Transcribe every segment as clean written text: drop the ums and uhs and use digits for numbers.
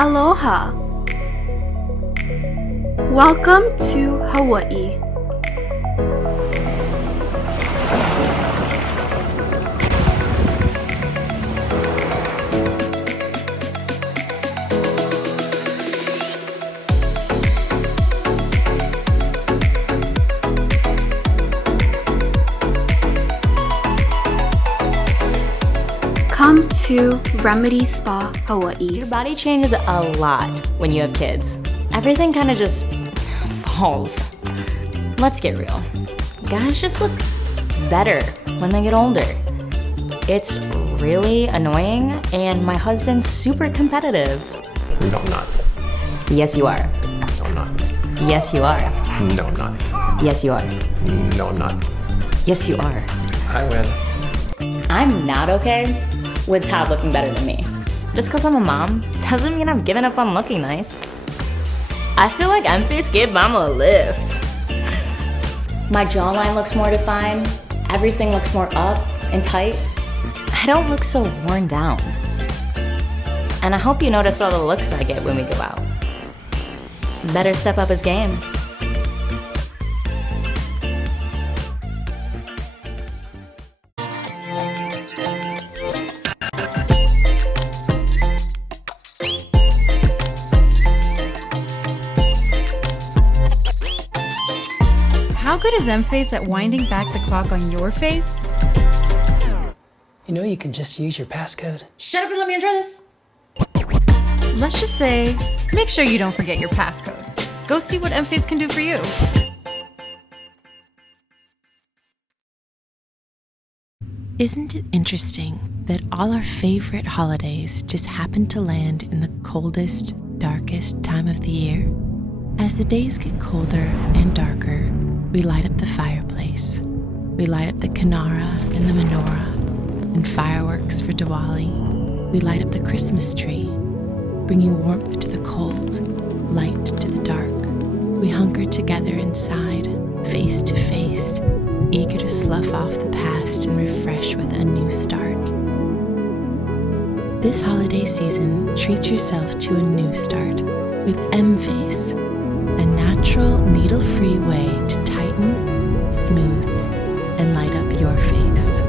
Aloha! Welcome to Hawaii. Come to Remedy Spa, Hawaii. Your body changes a lot when you have kids. Everything kind of just falls. Let's get real. Guys just look better when they get older. It's really annoying, and my husband's super competitive. No, I'm not. Yes, you are. No, I'm not. Yes, you are. No, I'm not. Yes, you are. No, I'm not. Yes, you are. I win. I'm not okay with Todd looking better than me. Just because I'm a mom doesn't mean I've given up on looking nice. I feel like Emface gave Mama a lift. My jawline looks more defined, everything looks more up and tight. I don't look so worn down. And I hope you notice all the looks I get when we go out. Better step up his game. How good is Emface at winding back the clock on your face? You know you can just use your passcode. Shut up and let me try this. Let's just say, make sure you don't forget your passcode. Go see what Emface can do for you. Isn't it interesting that all our favorite holidays just happen to land in the coldest, darkest time of the year? As the days get colder and darker, we light up the fireplace. We light up the Kinara and the menorah and fireworks for Diwali. We light up the Christmas tree, bringing warmth to the cold, light to the dark. We hunker together inside, face to face, eager to slough off the past and refresh with a new start. This holiday season, treat yourself to a new start with Emface, a natural, needle-free way to tighten, smooth, and light up your face.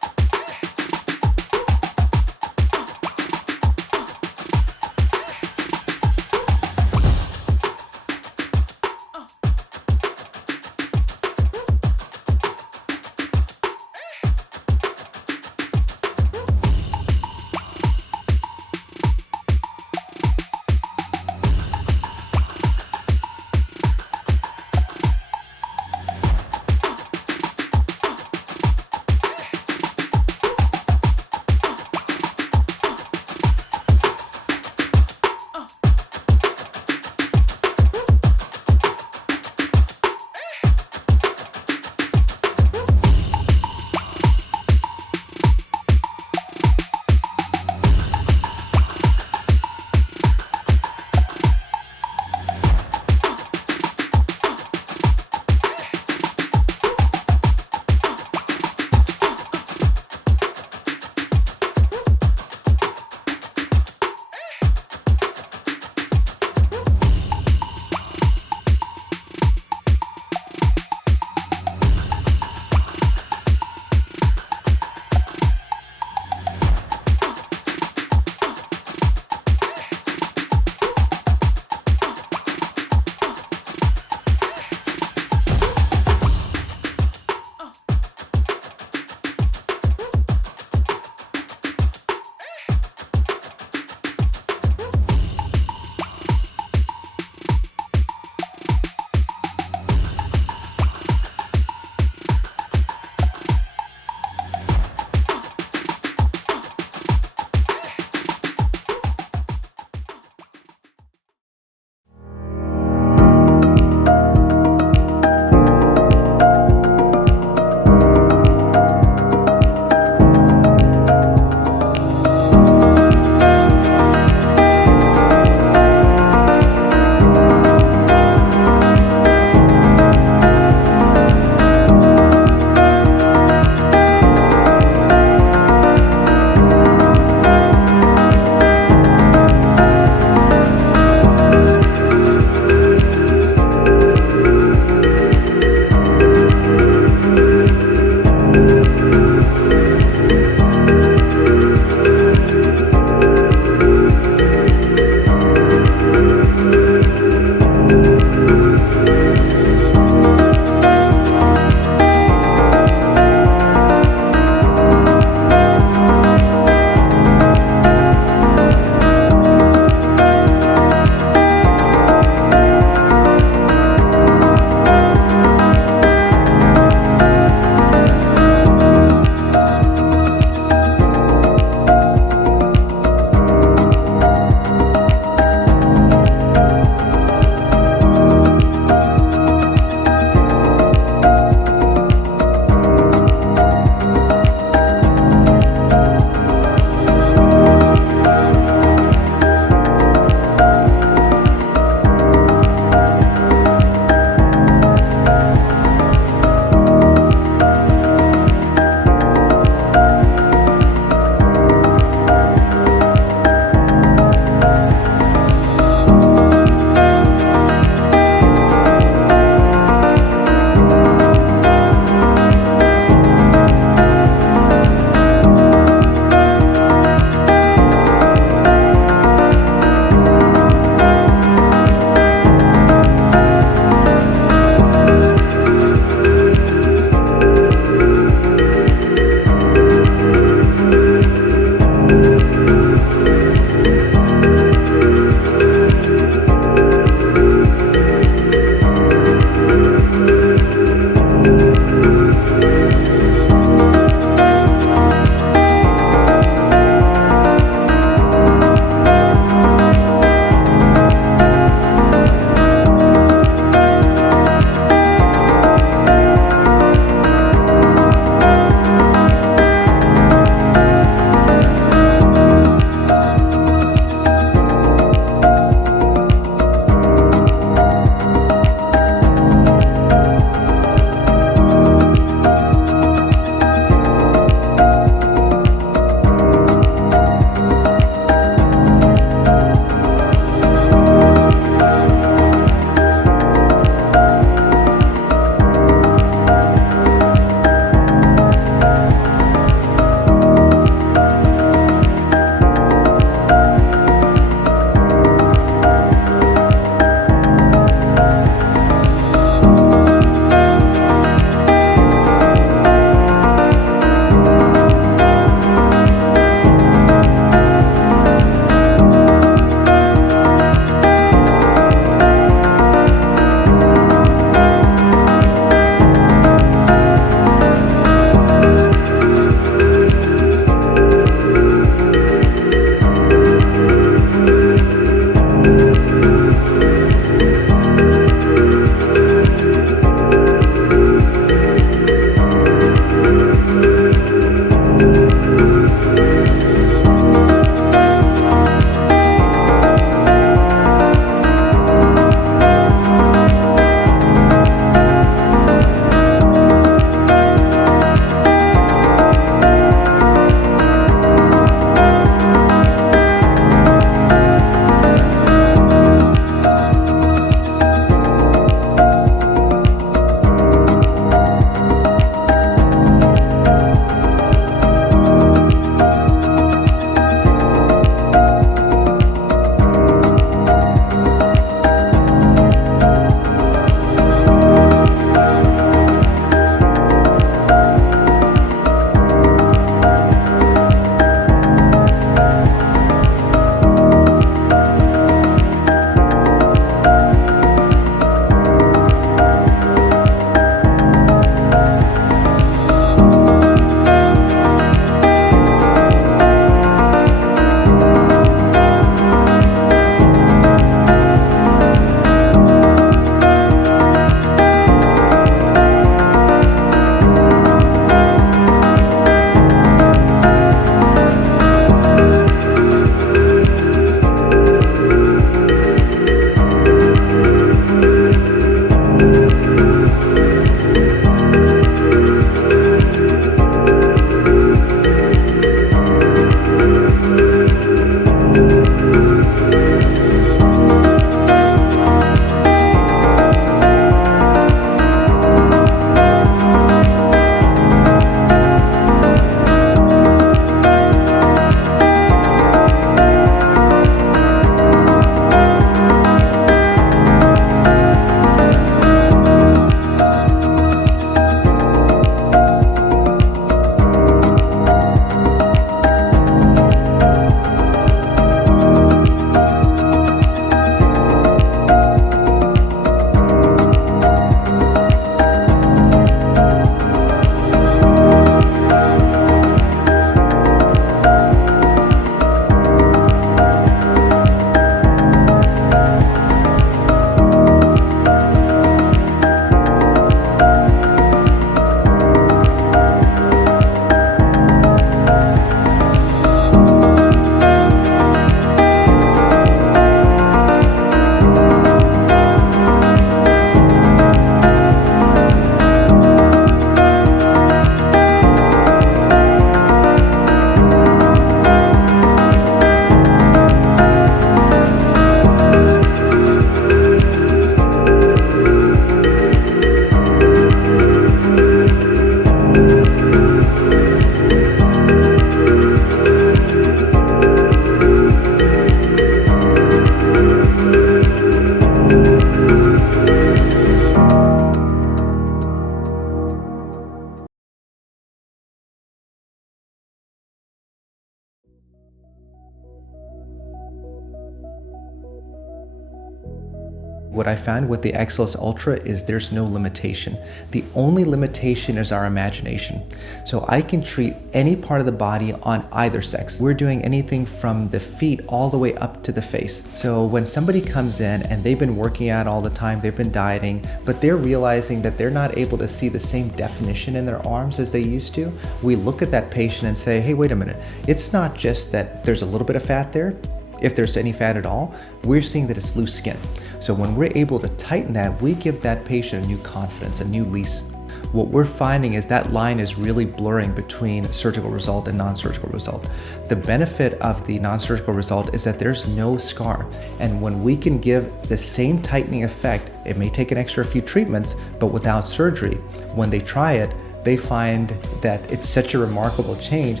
what I found with the Exilis Ultra is there's no limitation. The only limitation is our imagination. So I can treat any part of the body on either sex. We're doing anything from the feet all the way up to the face. So when somebody comes in and they've been working out all the time, they've been dieting, but they're realizing that they're not able to see the same definition in their arms as they used to, we look at that patient and say, hey, wait a minute. It's not just that there's a little bit of fat there. If there's any fat at all, we're seeing that it's loose skin. So when we're able to tighten that, we give that patient a new confidence, a new lease. What we're finding is that line is really blurring between surgical result and non-surgical result. The benefit of the non-surgical result is that there's no scar. And when we can give the same tightening effect, it may take an extra few treatments, but without surgery, when they try it, they find that it's such a remarkable change.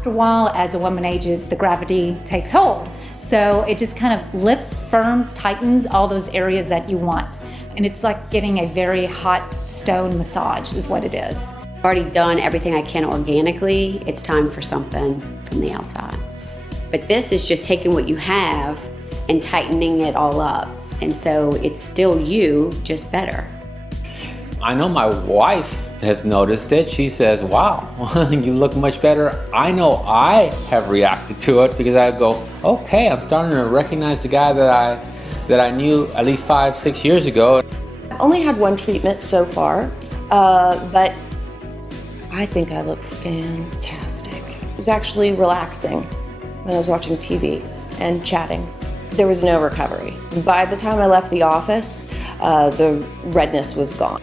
After a while, as a woman ages, the gravity takes hold. So it just kind of lifts, firms, tightens all those areas that you want. And it's like getting a very hot stone massage is what it is. I've already done everything I can organically. It's time for something from the outside. But this is just taking what you have and tightening it all up. And so it's still you, just better. I know my wife has noticed it. She says, wow, you look much better. I know I have reacted to it because I go, okay, I'm starting to recognize the guy that I knew at least 5-6 years ago. I've only had one treatment so far, but I think I look fantastic. It was actually relaxing when I was watching TV and chatting. There was no recovery. By the time I left the office, the redness was gone.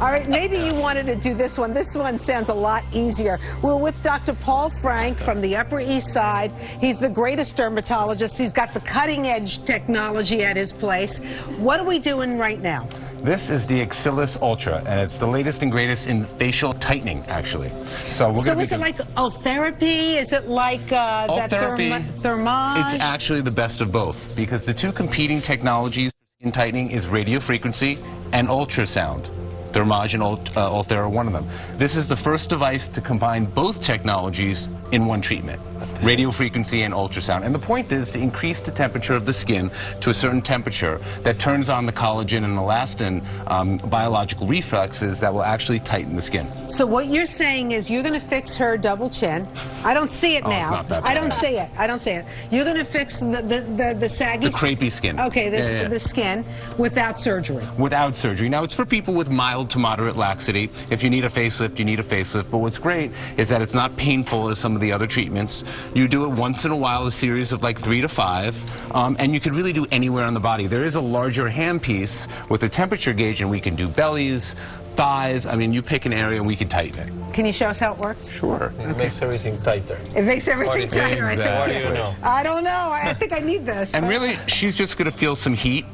All right, maybe you wanted to do this one. This one sounds a lot easier. We're with Dr. Paul Frank from the Upper East Side. He's the greatest dermatologist. He's got the cutting-edge technology at his place. What are we doing right now? This is the Exilis Ultra, and it's the latest and greatest in facial tightening, actually. So is it like Ultherapy? Is it like that Thermage? It's actually the best of both, because the two competing technologies in tightening is radiofrequency and ultrasound. Thermage and Ulthera are one of them. This is the first device to combine both technologies in one treatment, radiofrequency and ultrasound. And the point is to increase the temperature of the skin to a certain temperature that turns on the collagen and elastin biological reflexes that will actually tighten the skin. So what you're saying is you're going to fix her double chin. I don't see it now. It's not that bad. I don't see it. I don't see it. You're going to fix the saggy... The crepey skin. Okay, the skin without surgery. Without surgery. Now, it's for people with mild to moderate laxity. If you need a facelift, you need a facelift. But what's great is that it's not painful as some of the other treatments. You do it once in a while, a series of like 3 to 5, and you can really do anywhere on the body. There is a larger handpiece with a temperature gauge, and we can do bellies, thighs. I mean, you pick an area and we can tighten it. Can you show us how it works? Sure. It makes everything tighter. It makes everything tighter. What do you know? I don't know. I think I need this. And really, she's just going to feel some heat.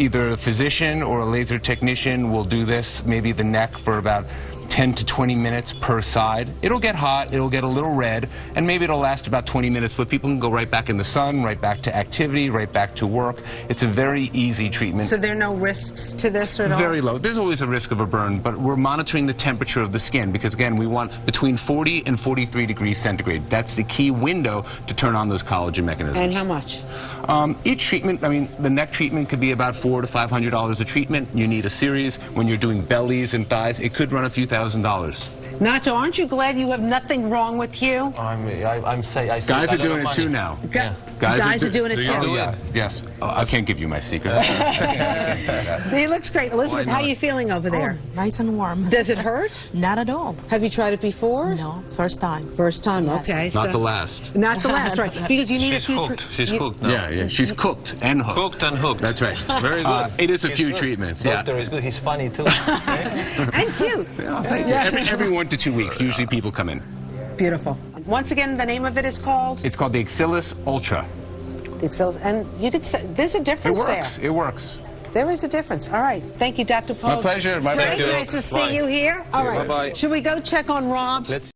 Either a physician or a laser technician will do this, maybe the neck for about 10 to 20 minutes per side. It'll get hot, it'll get a little red, and maybe it'll last about 20 minutes, but people can go right back in the sun, right back to activity, right back to work. It's a very easy treatment. So there are no risks to this at all? Very low. There's always a risk of a burn, but we're monitoring the temperature of the skin because, again, we want between 40 and 43 degrees centigrade. That's the key window to turn on those collagen mechanisms. And how much? Each treatment, I mean, the neck treatment could be about $400 to $500 a treatment. You need a series. When you're doing bellies and thighs, it could run a few $1,000 $2,000. Nacho, aren't you glad you have nothing wrong with you? I'm saying. Guys are doing it too now. Yeah. Guys are doing it too. do it? Yes. I can't give you my secret. He looks great. Elizabeth, how are you feeling over there? Nice and warm. Does it hurt? Not at all. Have you tried it before? No, first time. First time, Yes. okay. Not the last. Not the last, right. Because you need She's a few... hooked. She's hooked now. Yeah. She's cooked and hooked. Cooked and hooked. That's right. Very good. It is a He's few good. treatments. Doctor is good. He's funny too. And cute. Every 1 to 2 weeks, usually people come in. Beautiful. Once again, the name of it is called? It's called the Exilis Ultra. The Exilis. And you could say, there's a It difference works. there. It works. There is a difference. All right. Thank you, Dr. Paul. My pleasure. My Very pleasure. nice to see Bye. you here. All right. Bye-bye. Should we go check on Rob? Let's.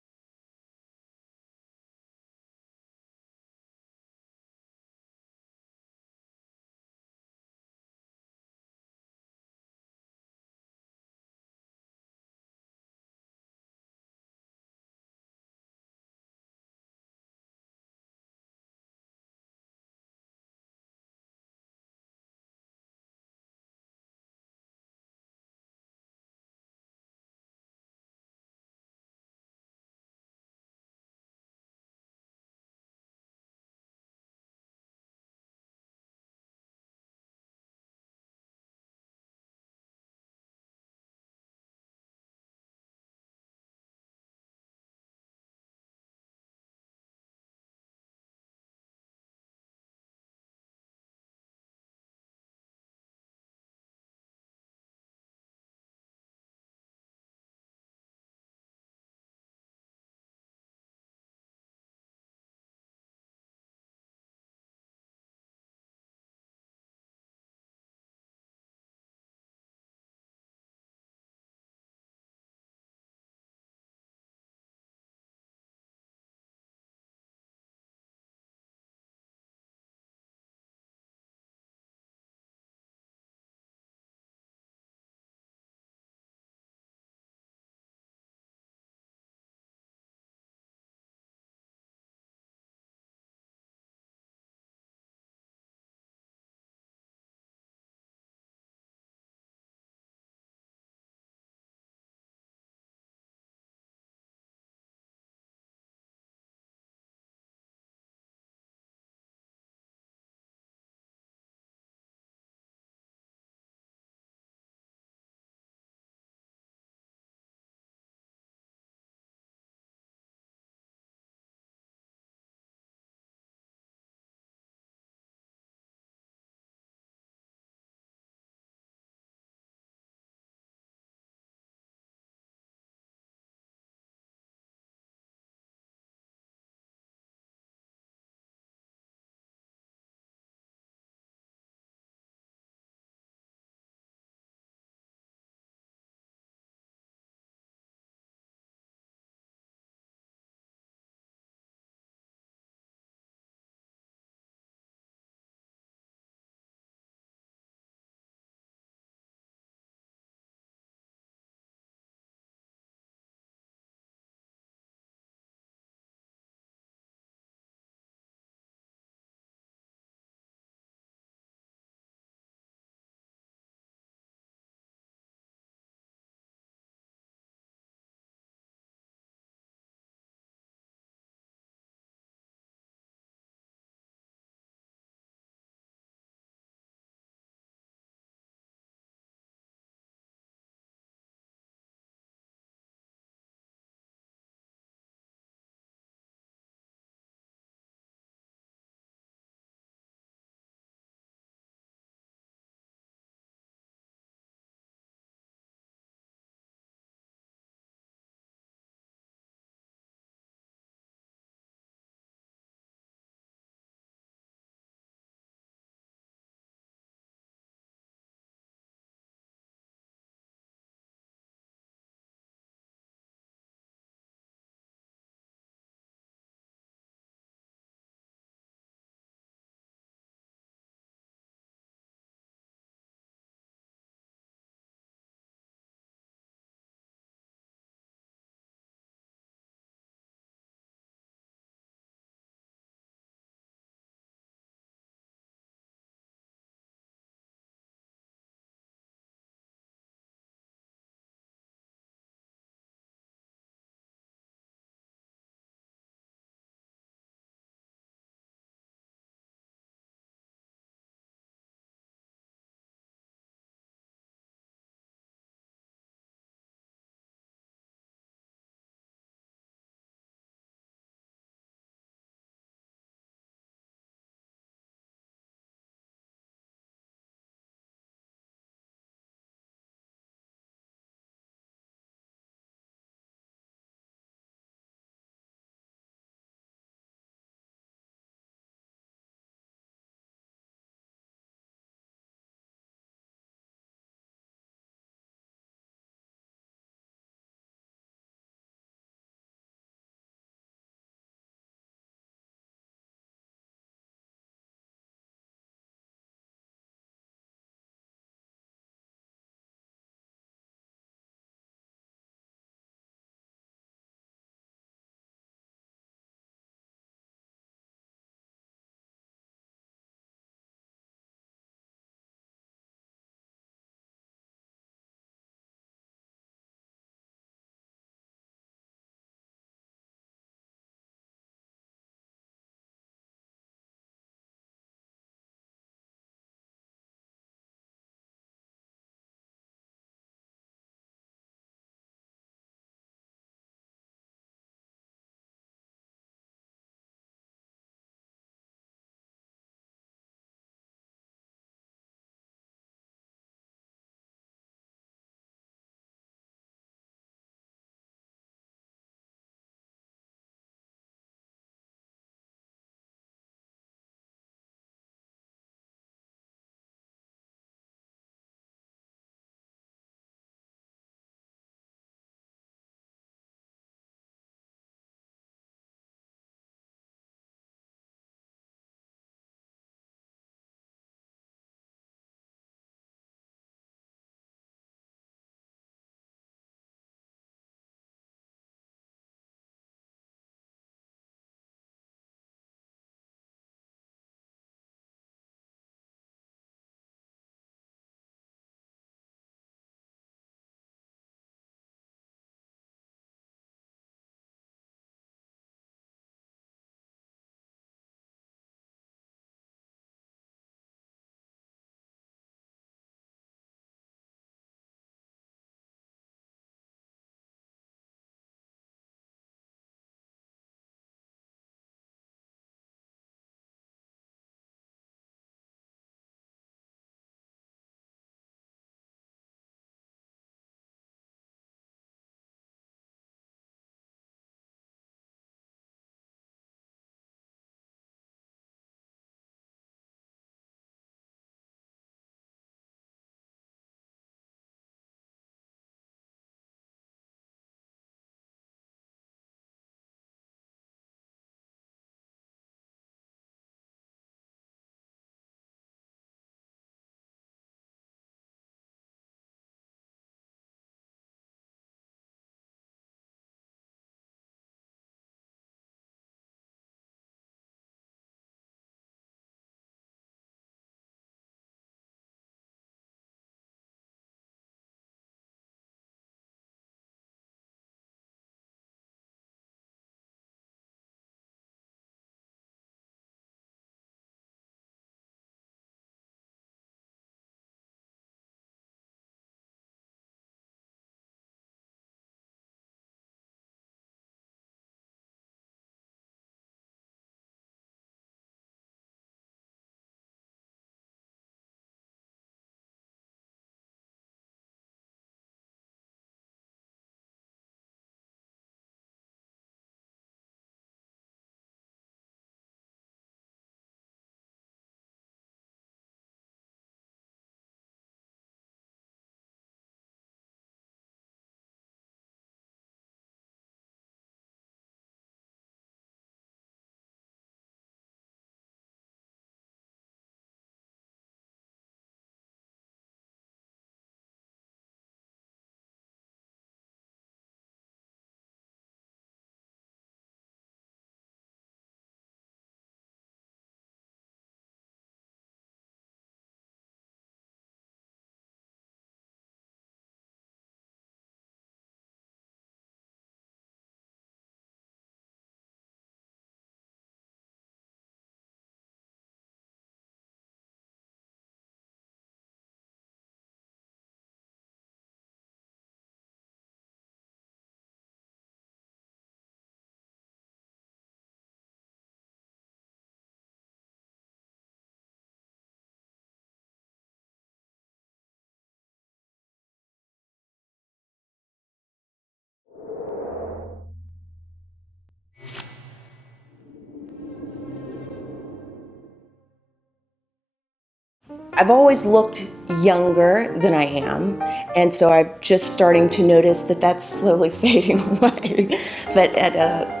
I've always looked younger than I am, and so I'm just starting to notice that that's slowly fading away, but at a,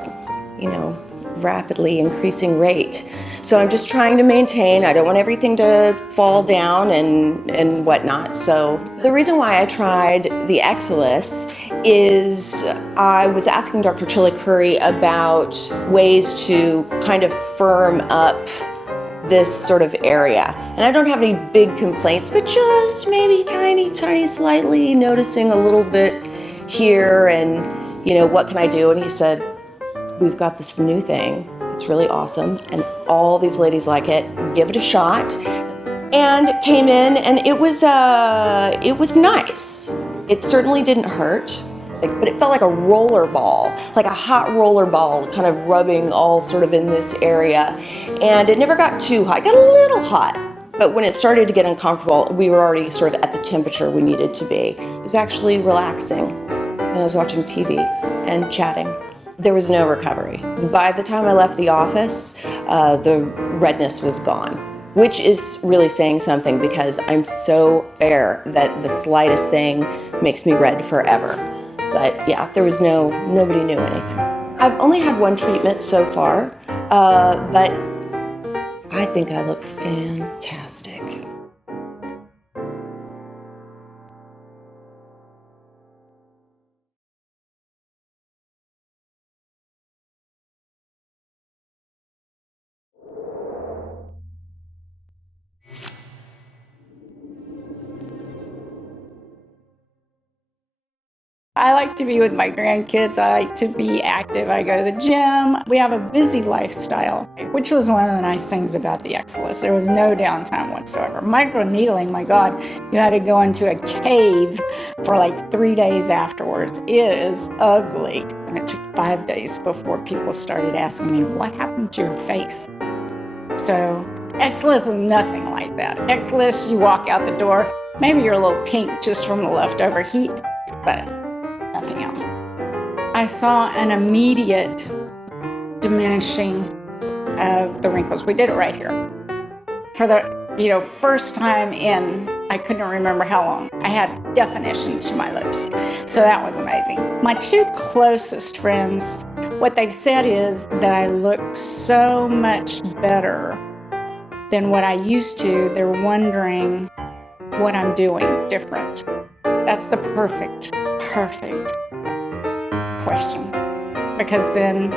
rapidly increasing rate. So I'm just trying to maintain. I don't want everything to fall down and whatnot. So the reason why I tried the Exilis is I was asking Dr. Chillicurry about ways to kind of firm up this sort of area. And I don't have any big complaints, but just maybe tiny, slightly noticing a little bit here and, what can I do? And he said, we've got this new thing. It's really awesome. And all these ladies like it. Give it a shot. And came in and it was nice. It certainly didn't hurt. But it felt like a roller ball, like a hot roller ball kind of rubbing all sort of in this area. And it never got too hot. It got a little hot. But when it started to get uncomfortable, we were already sort of at the temperature we needed to be. It was actually relaxing when I was watching TV and chatting. There was no recovery. By the time I left the office, the redness was gone, which is really saying something because I'm so fair that the slightest thing makes me red forever. But yeah, there was nobody knew anything. I've only had one treatment so far, but I think I look fantastic. I like to be with my grandkids. I like to be active. I go to the gym. We have a busy lifestyle, which was one of the nice things about the Exilis. There was no downtime whatsoever. Microneedling, my God, you had to go into a cave for like 3 days afterwards. It is ugly. And it took 5 days before people started asking me, what happened to your face? So Exilis is nothing like that. Exilis, you walk out the door, maybe you're a little pink just from the leftover heat, but nothing else. I saw an immediate diminishing of the wrinkles. We did it right here. For the first time in, I couldn't remember how long, I had definition to my lips. So that was amazing. My two closest friends, what they've said is that I look so much better than what I used to. They're wondering what I'm doing different. That's the perfect question, because then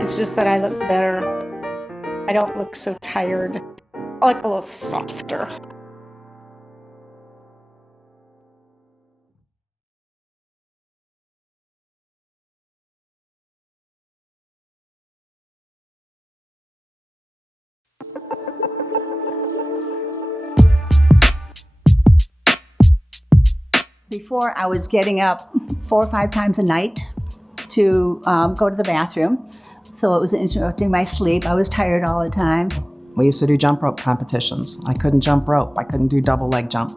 it's just that I look better. I don't look so tired. I look a little softer. Before, I was getting up 4 or 5 times a night to go to the bathroom. So it was interrupting my sleep. I was tired all the time. We used to do jump rope competitions. I couldn't jump rope. I couldn't do double leg jump.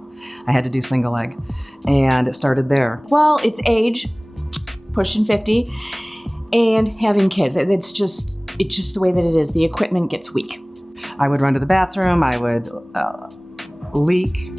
I had to do single leg. And it started there. Well, it's age, pushing 50, and having kids. It's just the way that it is. The equipment gets weak. I would run to the bathroom. I would leak.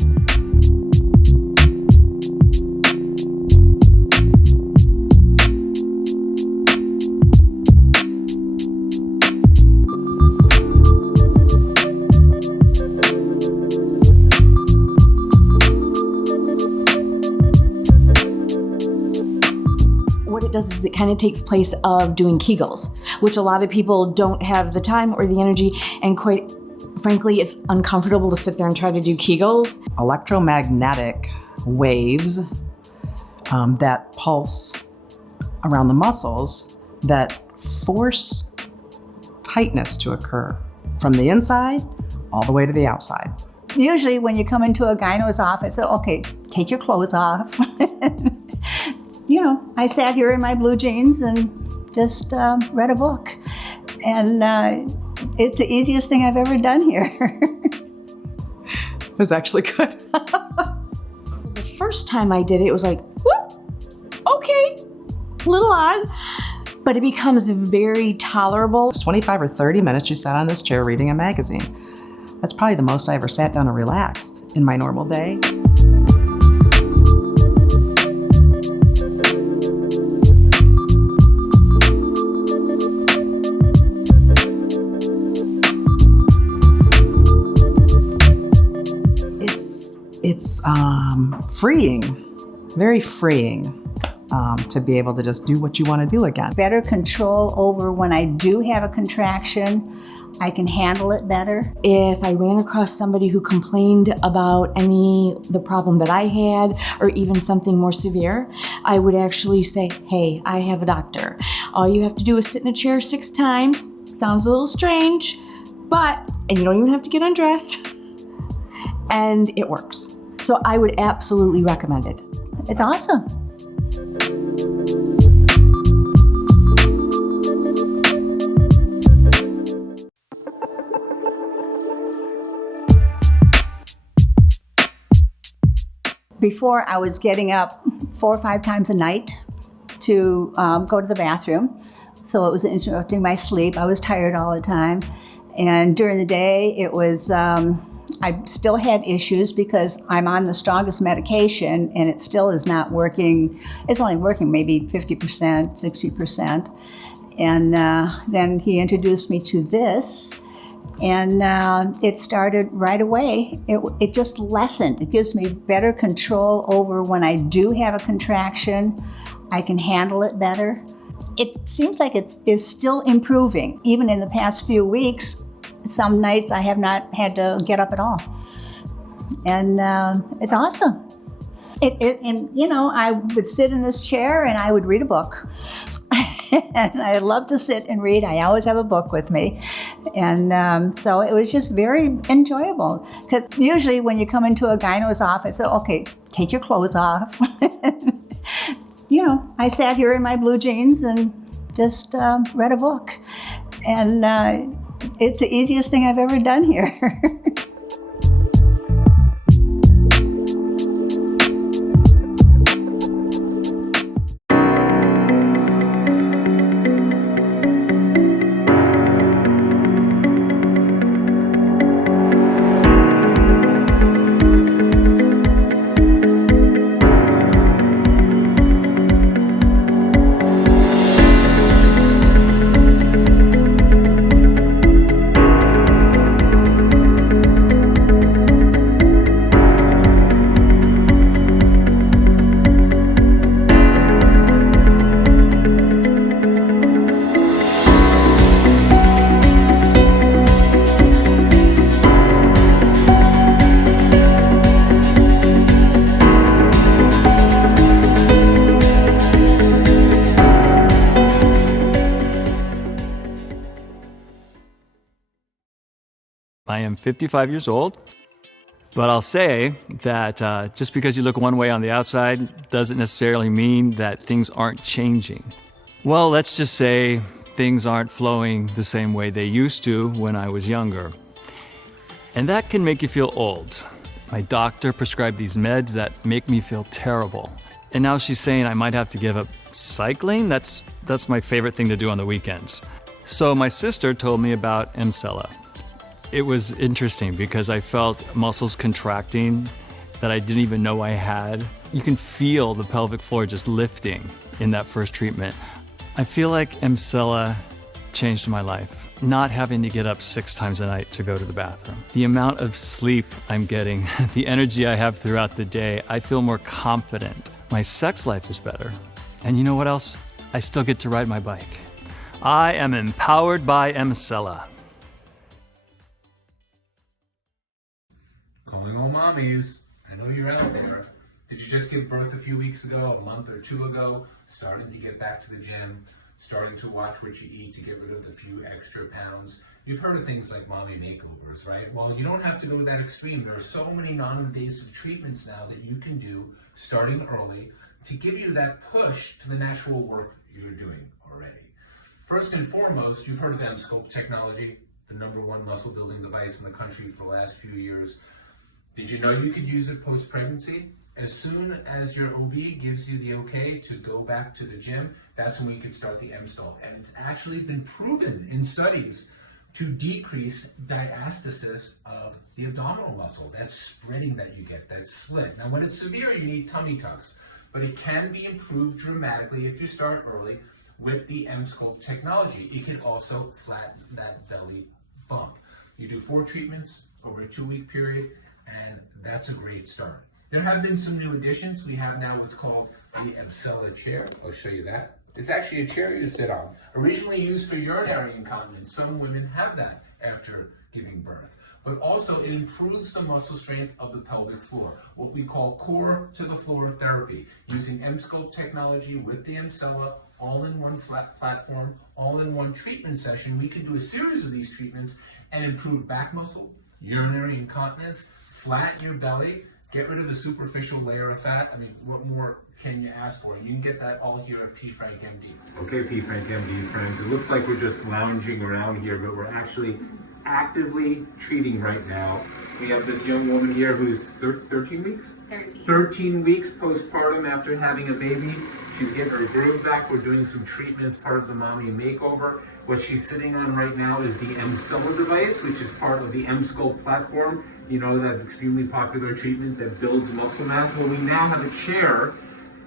Is it kind of takes place of doing Kegels, which a lot of people don't have the time or the energy, and quite frankly, it's uncomfortable to sit there and try to do Kegels. Electromagnetic waves that pulse around the muscles that force tightness to occur from the inside all the way to the outside. Usually when you come into a gyno's office, okay, take your clothes off. I sat here in my blue jeans and just read a book. And it's the easiest thing I've ever done here. It was actually good. The first time I did it, it was like, whoop, okay, a little odd, but it becomes very tolerable. It's 25 or 30 minutes you sat on this chair reading a magazine. That's probably the most I ever sat down and relaxed in my normal day. It's freeing, very freeing to be able to just do what you want to do again. Better control over when I do have a contraction. I can handle it better. If I ran across somebody who complained about the problem that I had, or even something more severe, I would actually say, hey, I have a doctor. All you have to do is sit in a chair 6 times. Sounds a little strange, and you don't even have to get undressed, and it works. So I would absolutely recommend it. It's awesome. Before, I was getting up 4 or 5 times a night to go to the bathroom. So it was interrupting my sleep. I was tired all the time. And during the day, it was, I still had issues because I'm on the strongest medication and it still is not working. It's only working maybe 50%, 60%. And then he introduced me to this. And it started right away. It just lessened. It gives me better control over when I do have a contraction. I can handle it better. It seems like it is still improving. Even in the past few weeks, some nights I have not had to get up at all. And it's awesome. And you know, I would sit in this chair and I would read a book. And I love to sit and read. I always have a book with me. And so it was just very enjoyable. Because usually when you come into a gyno's office, okay, take your clothes off. You know, I sat here in my blue jeans and just read a book. And it's the easiest thing I've ever done here. I am 55 years old, but I'll say that just because you look one way on the outside doesn't necessarily mean that things aren't changing. Well, let's just say things aren't flowing the same way they used to when I was younger. And that can make you feel old. My doctor prescribed these meds that make me feel terrible. And now she's saying I might have to give up cycling. That's my favorite thing to do on the weekends. So my sister told me about EMsella. It was interesting because I felt muscles contracting that I didn't even know I had. You can feel the pelvic floor just lifting in that first treatment. I feel like EMsella changed my life. Not having to get up 6 times a night to go to the bathroom. The amount of sleep I'm getting, the energy I have throughout the day, I feel more confident. My sex life is better. And you know what else? I still get to ride my bike. I am empowered by EMsella. Calling all mommies. I know you're out there. Did you just give birth a few weeks ago, a month or 2 ago? Starting to get back to the gym, starting to watch what you eat to get rid of the few extra pounds. You've heard of things like mommy makeovers, right? Well, you don't have to go that extreme. There are so many non-invasive treatments now that you can do starting early to give you that push to the natural work you're doing already. First and foremost, you've heard of Emsculpt technology, the #1 muscle building device in the country for the last few years. Did you know you could use it post-pregnancy? As soon as your OB gives you the okay to go back to the gym, that's when we could start the Emsculpt. And it's actually been proven in studies to decrease diastasis of the abdominal muscle, that spreading that you get, that split. Now, when it's severe, you need tummy tucks, but it can be improved dramatically if you start early with the Emsculpt technology. It can also flatten that belly bump. You do 4 treatments over a 2-week period, and that's a great start. There have been some new additions. We have now what's called the EMsella chair. I'll show you that. It's actually a chair you sit on. Originally used for urinary incontinence. Some women have that after giving birth. But also it improves the muscle strength of the pelvic floor, what we call core to the floor therapy, using Emsculpt technology with the EMsella, all in one flat platform, all in one treatment session. We can do a series of these treatments and improve back muscle, urinary incontinence, flatten your belly, get rid of the superficial layer of fat. I mean, what more can you ask for? You can get that all here at P. Frank MD. Okay, P. Frank MD friends, it looks like we're just lounging around here, but we're actually actively treating right now. We have this young woman here who's 13 weeks? 13 weeks postpartum after having a baby. She's getting her groove back. We're doing some treatments, part of the mommy makeover. What she's sitting on right now is the EMsella device, which is part of the Emsculpt platform. You know, that extremely popular treatment that builds muscle mass. Well, we now have a chair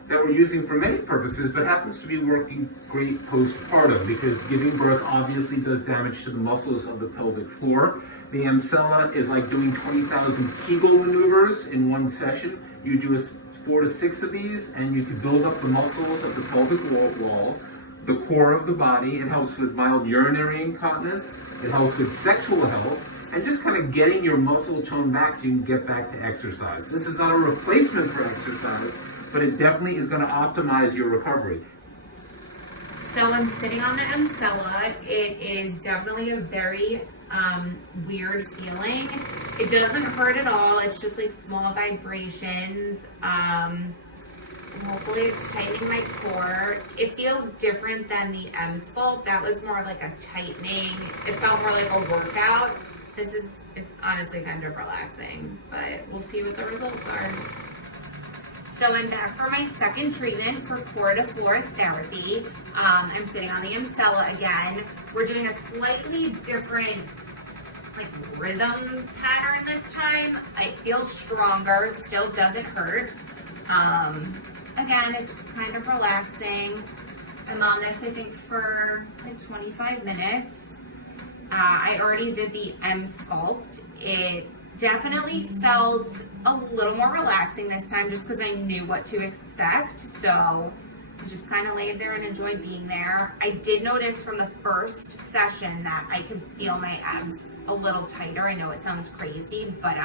that we're using for many purposes, but happens to be working great postpartum because giving birth obviously does damage to the muscles of the pelvic floor. The EMsella is like doing 20,000 Kegel maneuvers in one session. You do 4 to 6 of these, and you can build up the muscles of the pelvic wall, the core of the body. It helps with mild urinary incontinence. It helps with sexual health, and just kind of getting your muscle tone back so you can get back to exercise. This is not a replacement for exercise, but it definitely is going to optimize your recovery. So I'm sitting on the EMsella. It is definitely a very weird feeling. It doesn't hurt at all. It's just like small vibrations. Hopefully it's tightening my core. It feels different than the Emsculpt. That was more like a tightening. It felt more like a workout. It's honestly kind of relaxing, but we'll see what the results are. So I'm back for my second treatment for core to floor therapy. I'm sitting on the EMsella again. We're doing a slightly different rhythm pattern this time. It feels stronger, still doesn't hurt. Again, it's kind of relaxing. I'm on this, I think, for like 25 minutes. I already did the Emsculpt. It definitely felt a little more relaxing this time just because I knew what to expect. So I just kind of laid there and enjoyed being there. I did notice from the first session that I could feel my abs a little tighter. I know it sounds crazy, but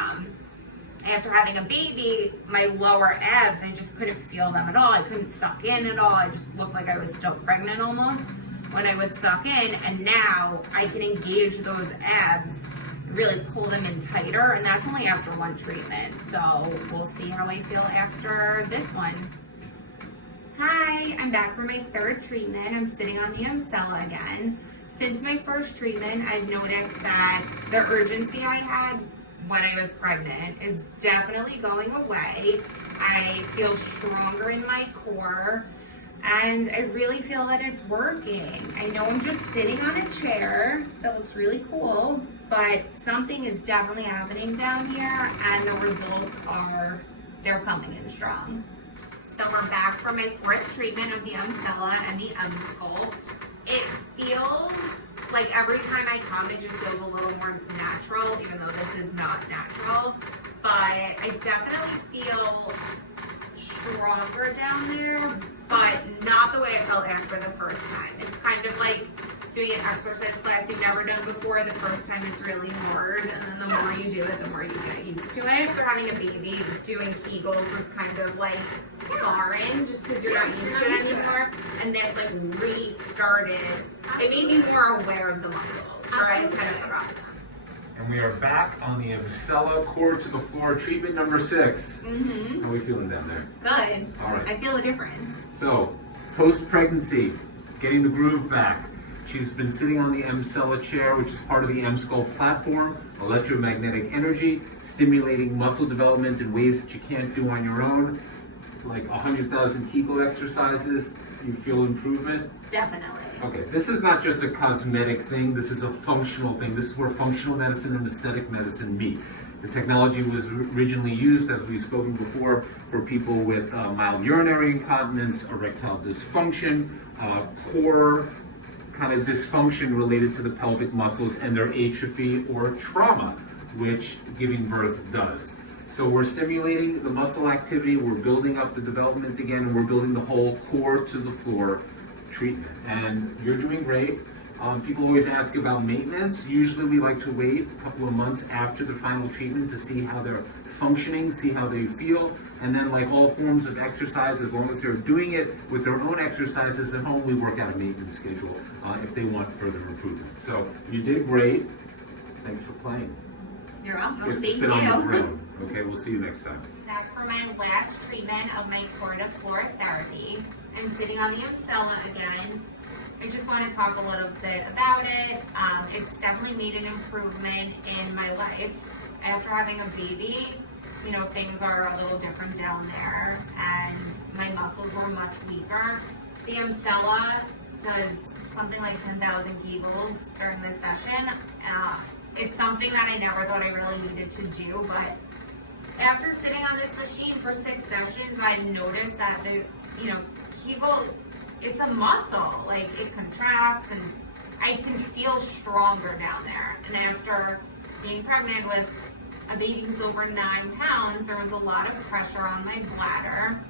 after having a baby, my lower abs, I just couldn't feel them at all. I couldn't suck in at all. I just looked like I was still pregnant almost when I would suck in, and now I can engage those abs, really pull them in tighter, and that's only after one treatment. So we'll see how I feel after this one. Hi, I'm back for my third treatment. I'm sitting on the EMsella again. Since my first treatment, I've noticed that the urgency I had when I was pregnant is definitely going away. I feel stronger in my core, and I really feel that it's working. I know I'm just sitting on a chair that looks really cool, but something is definitely happening down here, and the results they're coming in strong. So we're back for my fourth treatment of the EMsella and the Emsculpt. It feels like every time I come, it just feels a little more natural, even though this is not natural. But I definitely feel stronger down there, but not the way I felt after the first time. It's kind of like doing an exercise class you've never done before. The first time it's really hard, and then the more you do it, the more you get used to it. After having a baby, doing Kegels was kind of like foreign, just because you're not used to it anymore. And this like restarted. It made me more aware of the muscles, or I kind of forgot them. And we are back on the EMsella core to the floor treatment number 6. Mm-hmm. How are we feeling down there? Good. All right. I feel a difference. So, post-pregnancy, getting the groove back. She's been sitting on the EMsella chair, which is part of the Emsculpt platform, electromagnetic energy, stimulating muscle development in ways that you can't do on your own. like 100,000 Kegel exercises, you feel improvement? Definitely. Okay, this is not just a cosmetic thing, this is a functional thing. This is where functional medicine and aesthetic medicine meet. The technology was originally used, as we've spoken before, for people with mild urinary incontinence, erectile dysfunction, poor kind of dysfunction related to the pelvic muscles and their atrophy or trauma, which giving birth does. So we're stimulating the muscle activity, we're building up the development again, and we're building the whole core to the floor treatment. And you're doing great. People always ask about maintenance. Usually we like to wait a couple of months after the final treatment to see how they're functioning, see how they feel. And then like all forms of exercise, as long as they're doing it with their own exercises at home, we work out a maintenance schedule if they want further improvement. So you did great. Thanks for playing. You're welcome. Just Thank sit on the you. throne. Okay, we'll see you next time. Back for my last treatment of my core to floor therapy. I'm sitting on the Emsella again. I just want to talk a little bit about it. It's definitely made an improvement in my life. After having a baby, you know, things are a little different down there, and my muscles were much weaker. The Emsella does something like 10,000 Kegels during this session. It's something that I never thought I really needed to do, but after sitting on this machine for 6 sessions, I noticed that the, Kegel, it's a muscle, like it contracts, and I can feel stronger down there. And after being pregnant with a baby who's over 9 pounds, there was a lot of pressure on my bladder,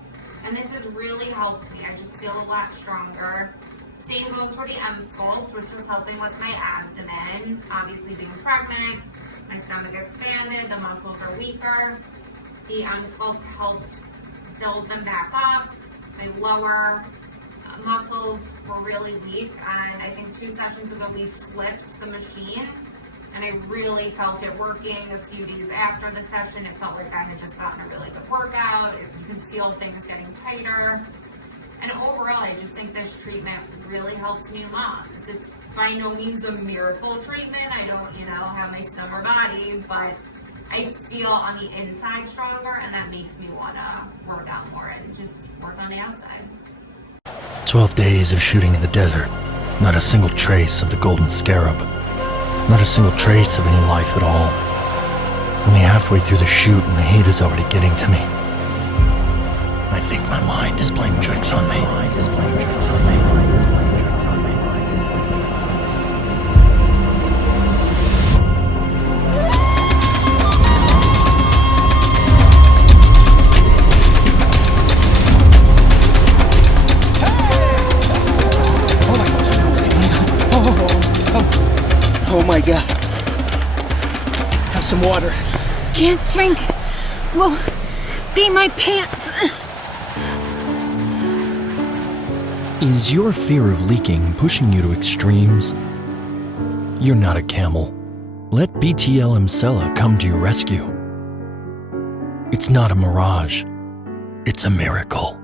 and this has really helped me. I just feel a lot stronger. Same goes for the Emsculpt, which was helping with my abdomen. Obviously being pregnant, my stomach expanded, the muscles are weaker. The Emsculpt helped build them back up. My lower muscles were really weak, and I think 2 sessions ago we flipped the machine, and I really felt it working. A few days after the session, it felt like I had just gotten a really good workout. You can feel things getting tighter. And overall, I just think this treatment really helps new moms. It's by no means a miracle treatment. I don't, have my summer body, but I feel on the inside stronger, and that makes me want to work out more and just work on the outside. 12 days of shooting in the desert. Not a single trace of the golden scarab. Not a single trace of any life at all. Only halfway through the shoot and the heat is already getting to me. I think my mind is playing tricks on me. Oh my God. Have some water. Can't drink. Will be my pants. Is your fear of leaking pushing you to extremes? You're not a camel. Let BTL Emsella come to your rescue. It's not a mirage. It's a miracle.